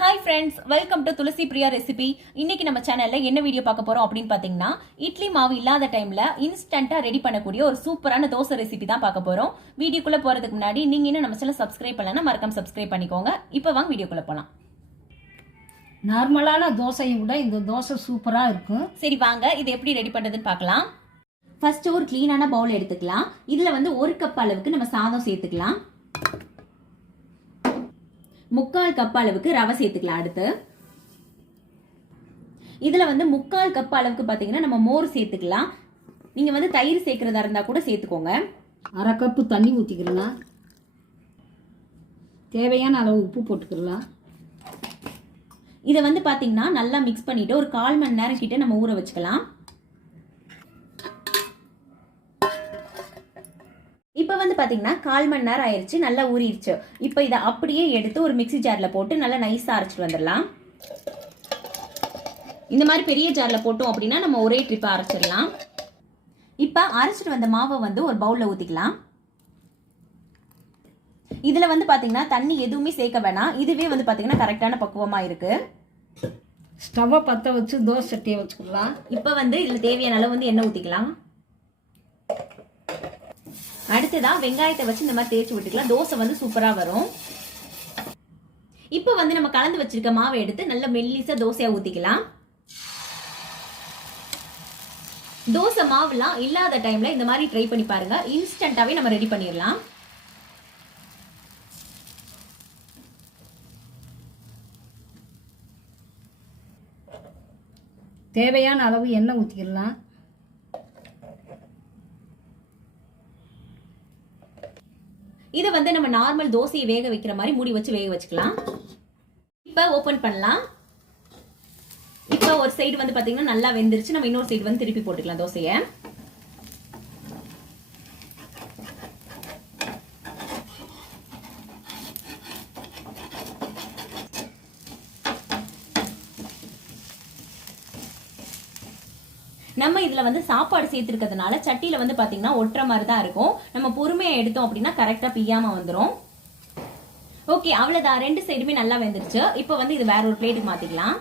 Hi friends, welcome to Thulasi Priya recipe. இன்னைக்கு நம்ம சேனல்ல என்ன வீடியோ பார்க்க போறோம் அப்படின்னு பாத்தீங்கன்னா, இட்லி மாவு இல்லாத டைம்ல இன்ஸ்டன்டா ரெடி பண்ணக்கூடிய ஒரு சூப்பரான தோசை ரெசிபி தான் பார்க்க போறோம். வீடியோக்குள்ள போறதுக்கு முன்னாடி நீங்க இன்னும் நம்ம சேனல் சப்ஸ்கிரைப் பண்ணலன்னா மறக்காம சப்ஸ்கிரைப் பண்ணிக்கோங்க. இப்போ வாங்க வீடியோக்குள்ள போலாம். நார்மலான தோசையை விட இந்த தோசை சூப்பரா இருக்கும். சரி வாங்க, இது எப்படி ரெடி பண்றதுன்னு பார்க்கலாம். ஃபர்ஸ்ட் ஒரு கிளீனான பவுல் எடுத்துக்கலாம். இதுல வந்து 1 கப் அளவுக்கு நம்ம சாதம் சேர்த்துக்கலாம். 3/4 கப் அளவுக்கு ரவை சேர்த்துக்கலாம். அடுத்து இதுல வந்து 3/4 கப் அளவுக்கு பாத்தீங்கன்னா நம்ம மோர் சேர்த்துக்கலாம். நீங்க வந்து தயிர் சேர்க்கறதா இருந்தா கூட சேர்த்துக்கோங்க. 1/2 கப்பு தண்ணி ஊற்றிக்கலாம். தேவையான அளவு உப்பு போட்டுக்கலாம். இதை வந்து பாத்தீங்கன்னா நல்லா மிக்ஸ் பண்ணிட்டு ஒரு 1/4 மணி நேரம் கிட்ட நம்ம ஊற வச்சுக்கலாம். இப்போ வந்து பாத்தீங்கன்னா 1/4 மணி நேரம் ஆயிடுச்சு, நல்லா ஊறிடுச்சு. இப்போ இதை அப்படியே எடுத்து ஒரு மிக்ஸி ஜார்ல போட்டு நல்லா நைஸா அரைச்சிட்டு வந்துடலாம். இந்த மாதிரி பெரிய ஜார்ல போட்டோம் அப்படின்னா நம்ம ஒரே ட்ரிப்பா அரைச்சிடலாம். இப்போ அரைச்சிட்டு வந்த மாவை வந்து ஒரு பவுல்ல ஊத்திக்கலாம். இதுல வந்து பாத்தீங்கன்னா தண்ணி எதுவுமே சேர்க்க வேணாம். இதுவே வந்து பாத்தீங்கன்னா கரெக்டான பக்குவமா இருக்கு. ஸ்டவ்வை பற்ற வச்சு தோசை சட்டியை வச்சுக்கலாம். இப்போ வந்து இதுல தேவையான அளவு வந்து எண்ணெய் ஊத்திக்கலாம். அடுத்ததான் வெங்காயத்தை வச்சு இந்த மாதிரி தேய்ச்சி விட்டுக்கலாம். தோசை வந்து சூப்பரா வரும். இப்போ வந்து நம்ம கலந்து வச்சிருக்க மாவை எடுத்து நல்ல மெல்லிசா தோசையா ஊத்திக்கலாம். தோசை மாவுலாம் இல்லாத டைம்ல இந்த மாதிரி ட்ரை பண்ணி பாருங்க. இன்ஸ்டன்டாவே நம்ம ரெடி பண்ணிடலாம். தேவையான அளவு எண்ணெய் ஊற்றிக்கலாம். இதை வந்து நம்ம நார்மல் தோசையை வேக வைக்கிற மாதிரி மூடி வச்சு வேக வச்சுக்கலாம். இப்போ ஓபன் பண்ணலாம். இப்போ ஒரு சைடு வந்து பாத்தீங்கன்னா நல்லா வெந்துருச்சு. நம்ம இன்னொரு சைடு வந்து திருப்பி போட்டுக்கலாம் தோசையை. நம்ம இதுல வந்து சாப்பாடு சேர்த்திருக்கிறதுனால சட்டியில வந்து பாத்தீங்கன்னா ஒட்டுற மாதிரி தான் இருக்கும். நம்ம பொறுமையா எடுத்தோம் அப்படின்னா கரெக்டா பிய்யாம வந்துடும். ஓகே, அவ்வளவுதான். 2 சைடுமே நல்லா வெந்துருச்சு. இப்போ வந்து இது வேற ஒரு பிளேட்டுக்கு மாத்திக்கலாம்.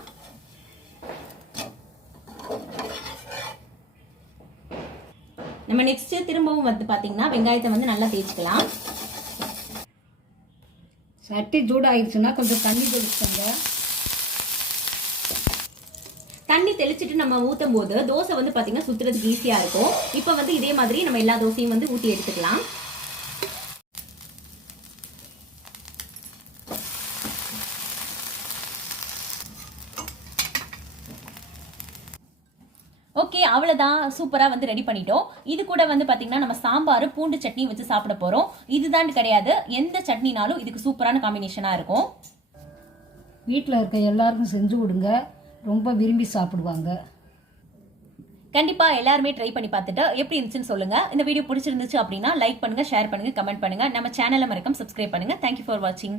நம்ம நெக்ஸ்ட் திரும்பவும் வந்து பாத்தீங்கன்னா வெங்காயத்தை வந்து நல்லா தேய்ச்சிக்கலாம். சட்டி சூடாயிருச்சுன்னா கொஞ்சம் தண்ணி தெளிச்சுங்க. தண்ணி தெளிச்சிட்டு நம்ம ஊத்தும் போது தோசை வந்து பாத்தீங்கன்னா சுத்துறதுக்கு ஈஸியா இருக்கும். இப்ப வந்து இதே மாதிரி நம்ம எல்லா தோசையும் வந்து ஊத்தி எடுத்துக்கலாம். ஓகே, அவ்வளவுதான். சூப்பரா வந்து ரெடி பண்ணிட்டோம். இது கூட வந்து பாத்தீங்கன்னா நம்ம சாம்பார் பூண்டு சட்னி வச்சு சாப்பிட போறோம். இதுதான் கிடையாது, எந்த சட்னினாலும் இதுக்கு சூப்பரான காம்பினேஷனா இருக்கும். வீட்டில் இருக்க எல்லாருக்கும் செஞ்சு விடுங்க, ரொம்ப விரும்பி சாப்பிடுவாங்க. கண்டிப்பா எல்லாருமே ட்ரை பண்ணி பார்த்துட்டு எப்படி இருந்துச்சுன்னு சொல்லுங்க. இந்த வீடியோ பிடிச்சிருந்துச்சு அப்படின்னா லைக் பண்ணுங்க, ஷேர் பண்ணுங்க, கமெண்ட் பண்ணுங்க. நம்ம சேனலை மறக்காம சப்ஸ்கிரைப் பண்ணுங்க. தேங்க்யூ ஃபார் வாட்சிங்.